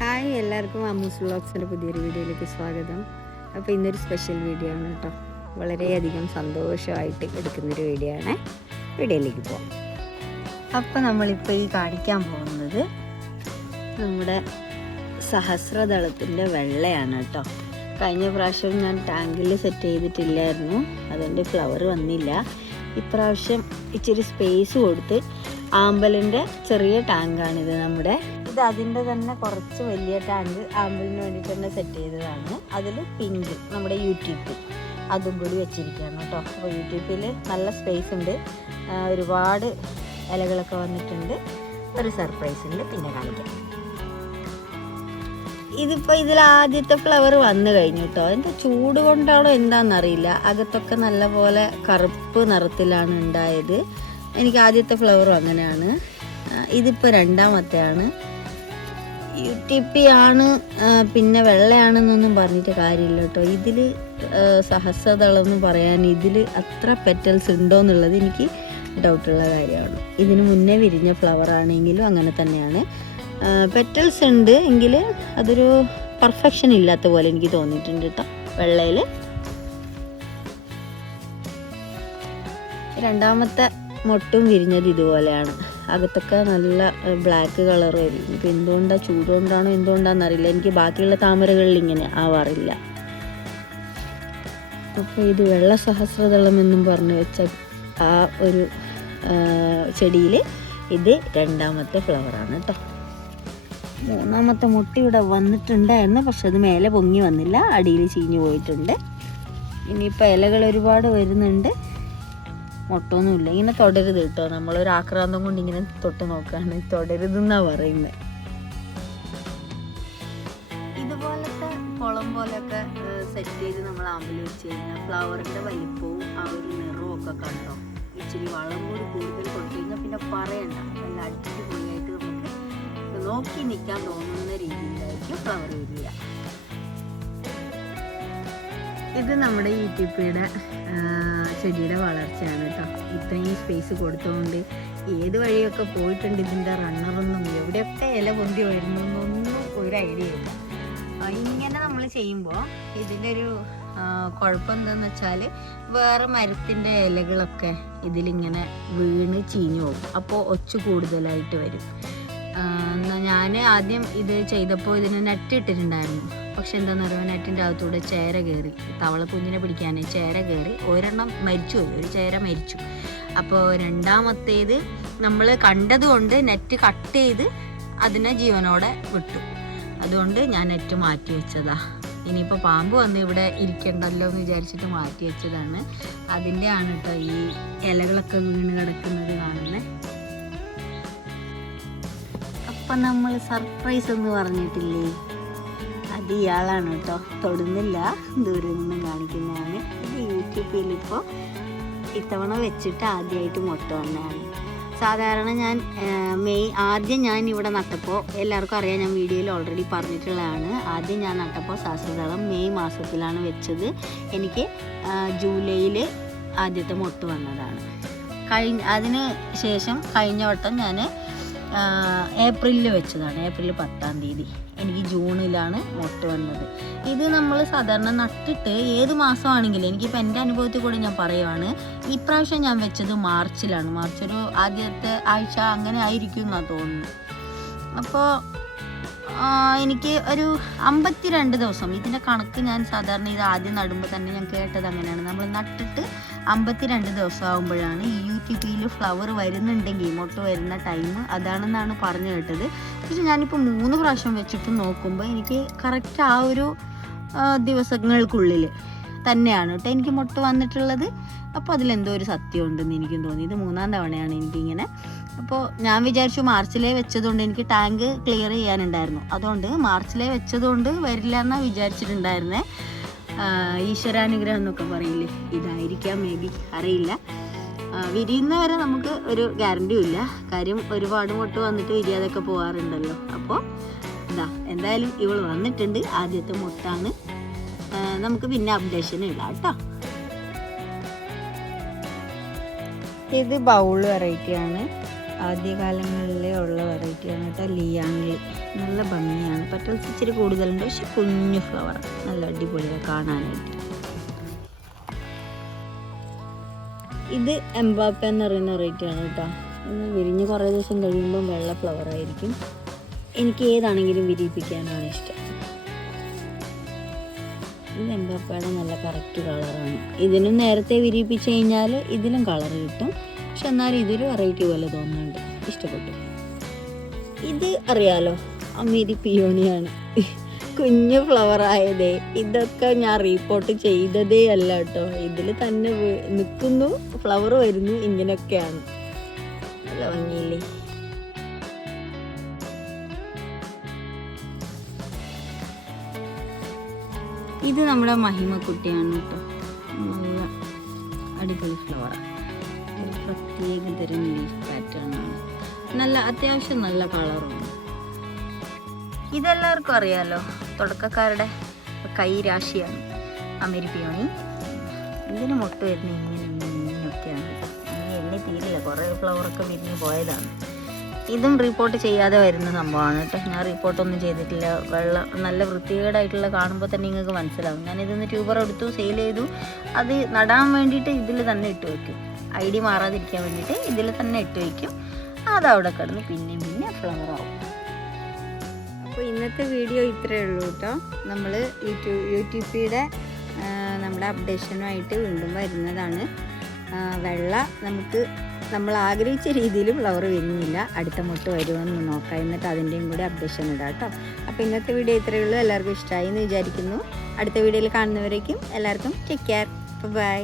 Hi, എല്ലാവർക്കും അമ്മൂസ് വ്ളോഗ്സിൻ്റെ പുതിയൊരു വീഡിയോയിലേക്ക് സ്വാഗതം. അപ്പോൾ ഇന്നൊരു സ്പെഷ്യൽ വീഡിയോ ആണ് കേട്ടോ. വളരെയധികം സന്തോഷമായിട്ട് എടുക്കുന്നൊരു വീഡിയോ ആണ്. വീഡിയോയിലേക്ക് പോകാം. അപ്പോൾ നമ്മളിപ്പോൾ ഈ കാണിക്കാൻ പോകുന്നത് നമ്മുടെ സഹസ്രദളത്തിൻ്റെ വെള്ളയാണ് കേട്ടോ. കഴിഞ്ഞ പ്രാവശ്യം ഞാൻ ടാങ്കിൽ സെറ്റ് ചെയ്തിട്ടില്ലായിരുന്നു, അതുകൊണ്ട് ഫ്ലവർ വന്നില്ല. ഇപ്രാവശ്യം ഇച്ചിരി സ്പേസ് കൊടുത്ത് ആമ്പലിൻ്റെ ചെറിയ ടാങ്കാണിത് നമ്മുടെ. ഇത് അതിൻ്റെ തന്നെ കുറച്ച് വലിയ ടാങ്ക് ആമ്പലിന് വേണ്ടിയിട്ട് തന്നെ സെറ്റ് ചെയ്തതാണ്. അതിൽ പിങ്ക് നമ്മുടെ യൂട്യൂബ് അതും കൂടി വെച്ചിരിക്കുകയാണ് കേട്ടോ. അപ്പോൾ യൂട്യൂബിൽ നല്ല സ്പേസ് ഉണ്ട്, ഒരുപാട് ഇലകളൊക്കെ വന്നിട്ടുണ്ട്. ഒരു സർപ്രൈസ് ഉണ്ട്, പിന്നെ കാണിക്കാം. ഇതിപ്പോൾ ഇതിൽ ആദ്യത്തെ ഫ്ലവർ വന്നു കഴിഞ്ഞു കേട്ടോ. എന്താ ചൂട് കൊണ്ടാണോ എന്താണെന്നറിയില്ല, അകത്തൊക്കെ നല്ലപോലെ കറുപ്പ് നിറത്തിലാണ് ഉണ്ടായത്. എനിക്ക് ആദ്യത്തെ ഫ്ലവറും അങ്ങനെയാണ്. ഇതിപ്പോൾ രണ്ടാമത്തെയാണ്. UTP ആണ്, പിന്നെ വെള്ളയാണെന്നൊന്നും പറഞ്ഞിട്ട് കാര്യമില്ല കേട്ടോ. ഇതിൽ സഹസ്രദളം എന്ന് പറയാൻ ഇതിൽ അത്ര പെറ്റൽസ് ഉണ്ടോ എന്നുള്ളത് എനിക്ക് ഡൗട്ടുള്ള കാര്യമാണ്. ഇതിന് മുന്നേ വിരിഞ്ഞ ഫ്ലവർ ആണെങ്കിലും അങ്ങനെ തന്നെയാണ്. പെറ്റൽസ് ഉണ്ട് എങ്കിൽ അതൊരു പെർഫെക്ഷൻ ഇല്ലാത്ത പോലെ എനിക്ക് തോന്നിയിട്ടുണ്ട് കേട്ടോ. വെള്ളയിൽ രണ്ടാമത്തെ മൊട്ടും വിരിഞ്ഞത് ഇതുപോലെയാണ്. അകത്തൊക്കെ നല്ല ബ്ലാക്ക് കളർ വരും. ഇപ്പം എന്തുകൊണ്ടാണ്, ചൂടുകൊണ്ടാണോ എന്തുകൊണ്ടാണെന്നറിയില്ല, എനിക്ക് ബാക്കിയുള്ള താമരകളിൽ ഇങ്ങനെ ആവാറില്ല. അപ്പോൾ ഇത് വെള്ള സഹസ്രദളം എന്നും പറഞ്ഞു വെച്ച ആ ഒരു ചെടിയിൽ ഇത് രണ്ടാമത്തെ ഫ്ലവറാണ് കേട്ടോ. മൂന്നാമത്തെ മുട്ട ഇവിടെ വന്നിട്ടുണ്ടായിരുന്നു, പക്ഷെ അത് മേലെ പൊങ്ങി വന്നില്ല, അടിയിൽ ചീഞ്ഞു പോയിട്ടുണ്ട്. ഇനിയിപ്പോൾ ഇലകൾ ഒരുപാട് വരുന്നുണ്ട്, മുട്ടൊന്നുമില്ല. ഇങ്ങനെ തൊടരുത് കേട്ടോ, നമ്മളൊരു ആക്രാന്തം കൊണ്ട് ഇങ്ങനെ തൊട്ട് നോക്കുകയാണ്. തൊടരുതെന്നാണ് പറയുന്നത്. ഇതുപോലത്തെ കുളം പോലെയൊക്കെ സെറ്റ് ചെയ്ത് നമ്മൾ ആമ്പൽ വെച്ച് കഴിഞ്ഞാൽ ഫ്ലവറിൻ്റെ വലിപ്പവും ആ ഒരു നിറവും ഒക്കെ കണ്ടോ. ഇച്ചിരി വളം കൂടി കൂടുതൽ കൊടുത്തു കഴിഞ്ഞാൽ പിന്നെ പറയണ്ട, നല്ല അടിപൊളിയായിട്ട് നമുക്ക് നോക്കി നിൽക്കാൻ തോന്നുന്ന രീതിയിലായിരിക്കും ഫ്ലവർ വരിക. ഇത് നമ്മുടെ UTPയുടെ ചെടിയുടെ വളർച്ചയാണ് കേട്ടോ. ഇത്രയും സ്പേസ് കൊടുത്തുകൊണ്ട് ഏത് വഴിയൊക്കെ പോയിട്ടുണ്ട് ഇതിൻ്റെ റണ്ണറൊന്നും, എവിടെയൊക്കെ ഇല പൊന്തി വരുന്നൊന്നും ഒരു ഐഡിയ ഇല്ല. ഇങ്ങനെ നമ്മൾ ചെയ്യുമ്പോൾ ഇതിൻ്റെ ഒരു കുഴപ്പം എന്താണെന്ന് വെച്ചാൽ വേറെ മരത്തിൻ്റെ ഇലകളൊക്കെ ഇതിലിങ്ങനെ വീണ് ചീഞ്ഞു പോകും. അപ്പോൾ ഒച്ച കൂടുതലായിട്ട് വരും. ഞാൻ ആദ്യം ഇത് ചെയ്തപ്പോൾ ഇതിന് നെറ്റ് ഇട്ടിട്ടുണ്ടായിരുന്നു. പക്ഷെ എന്താണെന്ന് പറയുക, നെറ്റിൻ്റെ അകത്തൂടെ ചേര കയറി, തവളക്കുഞ്ഞിനെ പിടിക്കാൻ ചേര കയറി ഒരെണ്ണം മരിച്ചു പോയി, ഒരു ചേര മരിച്ചു. അപ്പോൾ രണ്ടാമത്തേത് നമ്മൾ കണ്ടതുകൊണ്ട് നെറ്റ് കട്ട് ചെയ്ത് അതിനെ ജീവനോടെ വിട്ടു. അതുകൊണ്ട് ഞാൻ നെറ്റ് മാറ്റി വെച്ചതാ. ഇനിയിപ്പോൾ പാമ്പ് വന്ന് ഇവിടെ ഇരിക്കണ്ടല്ലോ എന്ന് വിചാരിച്ചിട്ട് മാറ്റി വെച്ചതാണ്. അതിൻ്റെ ആണ് കേട്ടോ ഈ ഇലകളൊക്കെ വീണ് കിടക്കുന്നത് കാണുന്നത്. അപ്പം നമ്മൾ സർപ്രൈസ് എന്ന് പറഞ്ഞിട്ടില്ലേ, അത് ഇയാളാണ് കേട്ടോ. തൊടുന്നില്ല, ദൂരം നിന്ന് കാണിക്കുന്നതാണ്. ഇത് UTPയിലിപ്പോൾ ഇത്തവണ വെച്ചിട്ട് ആദ്യമായിട്ട് മുട്ട വന്നതാണ്. സാധാരണ ഞാൻ ആദ്യം ഞാൻ ഇവിടെ നട്ടപ്പോൾ, എല്ലാവർക്കും അറിയാം, ഞാൻ വീഡിയോയിൽ ഓൾറെഡി പറഞ്ഞിട്ടുള്ളതാണ്. ആദ്യം ഞാൻ നട്ടപ്പോൾ സഹസ്രദളം മെയ് മാസത്തിലാണ് വെച്ചത്. എനിക്ക് ജൂലൈയിൽ ആദ്യത്തെ മുട്ട വന്നതാണ്. അതിന് ശേഷം കഴിഞ്ഞ വട്ടം ഞാൻ ഏപ്രിലിൽ വെച്ചതാണ്. ഏപ്രിൽ 10-ാം തീയതി. എനിക്ക് ജൂണിലാണ് മുട്ട വന്നത്. ഇത് നമ്മൾ സാധാരണ നട്ടിട്ട് ഏത് മാസമാണെങ്കിലും, എനിക്കിപ്പോൾ എൻ്റെ അനുഭവത്തിൽ കൂടി ഞാൻ പറയുവാണ്, ഇപ്രാവശ്യം ഞാൻ വെച്ചത് മാർച്ചിലാണ്. മാർച്ച് ഒരു ആദ്യത്തെ ആഴ്ച അങ്ങനെ ആയിരിക്കും എന്നാണ് തോന്നുന്നു. അപ്പോൾ എനിക്ക് ഒരു 52 ദിവസം, ഇതിൻ്റെ കണക്ക് ഞാൻ സാധാരണ ഇത് ആദ്യം നടുമ്പോൾ തന്നെ ഞാൻ കേട്ടത് അങ്ങനെയാണ്. നമ്മൾ നട്ടിട്ട് 52 ദിവസം ആകുമ്പോഴാണ് ഈ UTPയിൽ ഫ്ലവർ വരുന്നുണ്ടെങ്കിൽ മുട്ട വരുന്ന ടൈം അതാണെന്നാണ് പറഞ്ഞു കേട്ടത്. പക്ഷെ ഞാനിപ്പോൾ 3 പ്രാവശ്യം വെച്ചിട്ട് നോക്കുമ്പോൾ എനിക്ക് കറക്റ്റ് ആ ഒരു ദിവസങ്ങൾക്കുള്ളിൽ തന്നെയാണ് കേട്ടോ എനിക്ക് മുട്ട വന്നിട്ടുള്ളത്. അപ്പോൾ അതിലെന്തോ ഒരു സത്യം ഉണ്ടെന്ന് എനിക്കും തോന്നി. ഇത് 3-ാം തവണയാണ് എനിക്കിങ്ങനെ. അപ്പോൾ ഞാൻ വിചാരിച്ചു മാർച്ചിലേ വെച്ചതുകൊണ്ട് എനിക്ക് ടാങ്ക് ക്ലിയർ ചെയ്യാനുണ്ടായിരുന്നു, അതുകൊണ്ട് മാർച്ചിലേ വെച്ചതുകൊണ്ട് വരില്ല എന്നാണ് വിചാരിച്ചിട്ടുണ്ടായിരുന്നേ. ഈശ്വരാനുഗ്രഹം എന്നൊക്കെ പറയില്ലേ, ഇതായിരിക്കാം മേ ബി, അറിയില്ല. വിരിയുന്നവരെ നമുക്ക് ഒരു ഗ്യാരണ്ടിയും ഇല്ല, കാര്യം ഒരുപാട് മുട്ട വന്നിട്ട് വിരിയാതൊക്കെ പോകാറുണ്ടല്ലോ. അപ്പോൾ എന്തായാലും ഇവൾ വന്നിട്ടുണ്ട്, ആദ്യത്തെ മുട്ടാണ്. നമുക്ക് പിന്നെ അപ്ഡേഷൻ ഇടാം കേട്ടോ. ഇത് ബൗൾ വെറൈറ്റിയാണ്, ആദ്യകാലങ്ങളിലേ ഉള്ള വെറൈറ്റിയാണ് കേട്ടോ. ലിയാങ്ങിൽ നല്ല ഭംഗിയാണ്. പെറ്റൽസ് ഇച്ചിരി കൂടുതലുണ്ട്, പക്ഷെ കുഞ്ഞു ഫ്ലവർ, നല്ല അടിപൊളിയാണ് കാണാനായിട്ട്. ഇത് എംബാപ്പ എന്ന് പറയുന്ന വെറൈറ്റി ആണ് കേട്ടോ. ഒന്ന് വിരിഞ്ഞ് കുറേ ദിവസം കഴിയുമ്പം വെള്ള ഫ്ലവർ ആയിരിക്കും. എനിക്ക് ഏതാണെങ്കിലും വിരിയിപ്പിക്കാനാണ് ഇഷ്ടം. ഇത് എംബാപ്പയുടെ നല്ല കറക്റ്റ് കളറാണ്. ഇതിനും നേരത്തെ വിരിയിപ്പിച്ച് കഴിഞ്ഞാൽ ഇതിലും കളർ കിട്ടും, പക്ഷെ എന്നാലും ഇതൊരു വെറൈറ്റി പോലെ തോന്നുന്നുണ്ട്, ഇഷ്ടപ്പെട്ടു. ഇത് അറിയാലോ, അമേരി പിയോണിയാണ്. കുഞ്ഞു ഫ്ലവർ ആയതേ. ഇതൊക്കെ ഞാൻ റീപോർട്ട് ചെയ്തതേ അല്ല കേട്ടോ. ഇതിൽ തന്നെ നിൽക്കുന്നു, ഫ്ലവർ വരുന്നു, ഇങ്ങനെയൊക്കെയാണ്. നല്ല ഭംഗിയില്ലേ? ഇത് നമ്മുടെ മഹിമക്കുട്ടിയാണ് കേട്ടോ. നല്ല അടിപൊളി ഫ്ലവർ, ഒരു പ്രത്യേക തരം ലീഫ് പാറ്റേൺ ആണ്. നല്ല അത്യാവശ്യം നല്ല കളറുണ്ട്. ഇതെല്ലാവർക്കും അറിയാലോ, തുടക്കക്കാരുടെ കൈ രാശിയാണ് അമേരി പിയോണി. ഇതിന് മുട്ട വരുന്ന ഇങ്ങനെയൊക്കെയാണ്. എണ്ണി തീരില്ല, കുറേ ഫ്ലവറൊക്കെ വിരിഞ്ഞ് പോയതാണ്. ഇതും റിപ്പോർട്ട് ചെയ്യാതെ വരുന്ന സംഭവമാണ് കേട്ടോ. ഞാൻ റിപ്പോർട്ടൊന്നും ചെയ്തിട്ടില്ല. വെള്ളം നല്ല വൃത്തികേടായിട്ടുള്ള കാണുമ്പോൾ തന്നെ നിങ്ങൾക്ക് മനസ്സിലാവും. ഞാനിതൊന്ന് ട്യൂബർ എടുത്തു, സെയിൽ ചെയ്തു. അത് നടാൻ വേണ്ടിയിട്ട് ഇതിൽ തന്നെ ഇട്ട് വയ്ക്കും. ID മാറാതിരിക്കാൻ വേണ്ടിയിട്ട് ഇതിൽ തന്നെ ഇട്ട് വയ്ക്കും. അതവിടെ കിടന്ന് പിന്നെ ഫ്ലവർ ആവും. അപ്പോൾ ഇന്നത്തെ വീഡിയോ ഇത്രയേ ഉള്ളൂ കേട്ടോ. നമ്മൾ യൂട്യൂബിയുടെ നമ്മുടെ അപ്ഡേഷനുമായിട്ട് വീണ്ടും വരുന്നതാണ്. വെള്ള നമ്മൾ ആഗ്രഹിച്ച രീതിയിൽ ഫ്ലവർ വരുന്നില്ല. അടുത്ത മുട്ട് വരുമെന്ന് നോക്കാം, എന്നിട്ട് അതിൻ്റെയും കൂടി അപ്ഡേഷൻ ഇടാം കേട്ടോ. അപ്പോൾ ഇന്നത്തെ വീഡിയോ ഇത്രയേ ഉള്ളൂ. എല്ലാവർക്കും ഇഷ്ടമായി എന്ന് വിചാരിക്കുന്നു. അടുത്ത വീഡിയോയിൽ കാണുന്നവരേക്കും എല്ലാവർക്കും ടേക്ക് കെയർ, ബൈ.